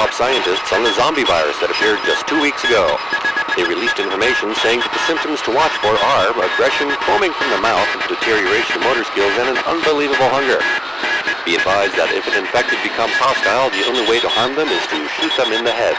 top scientists on the zombie virus that appeared just 2 weeks ago. They released information saying that the symptoms to watch for are aggression, foaming from the mouth, deterioration of motor skills, and an unbelievable hunger. Be advised that if an infected becomes hostile, the only way to harm them is to shoot them in the head.